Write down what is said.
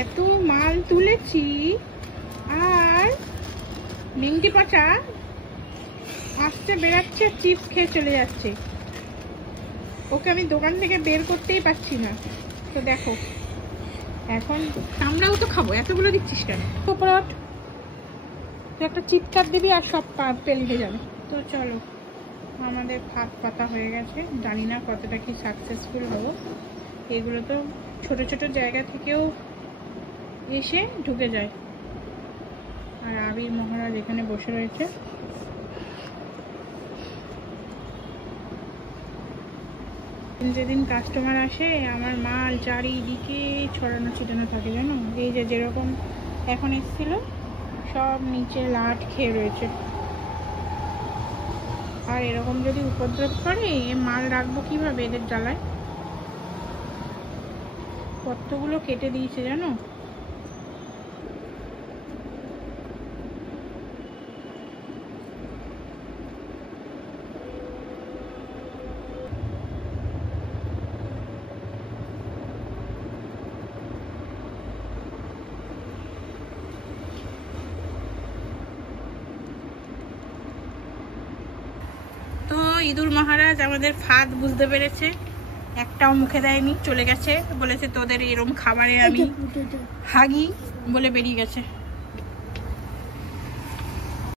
এত মাল তুলেছি, আর মিংটি পাচা আসতে বেরাচ্ছে, চিপস খেয়ে চলে যাচ্ছে। ওকে আমি দোকান থেকে বের করতেই পারছি না। তো দেখো এখন আমরাও তো খাবো, এতগুলো দিচ্ছিস কেন? পরট তুই একটা চিৎকার দিবি আর সব পেল্টে যাবে। তো চলো, আমাদের ভাত পাতা হয়ে গেছে, জানি না কতটা কি সাকসেসফুল হবো। এগুলো তো ছোট ছোট জায়গা থেকেও এসে ঢুকে যায়। আর আবির মহারাজ এখানে বসে রয়েছে। যেদিন কাস্টমার আসে আমার মাল চারিদিকে ছড়ানো ছিটানো থাকে জানো। এই যে যেরকম এখন এসেছিল, সব নিচে লাট খেয়ে রয়েছে। আর এরকম যদি উপদ্রব করে মাল রাখবো কিভাবে এদের জ্বালায়। কতগুলো কেটে দিয়েছে জানো। তো ইঁদুর মহারাজ আমাদের ফাঁদ বুঝতে পেরেছে, একটাও মুখে দেয়নি, চলে গেছে। বলেছে তোদের এরকম খাবারে আমি হাগি বলে বেরিয়ে গেছে।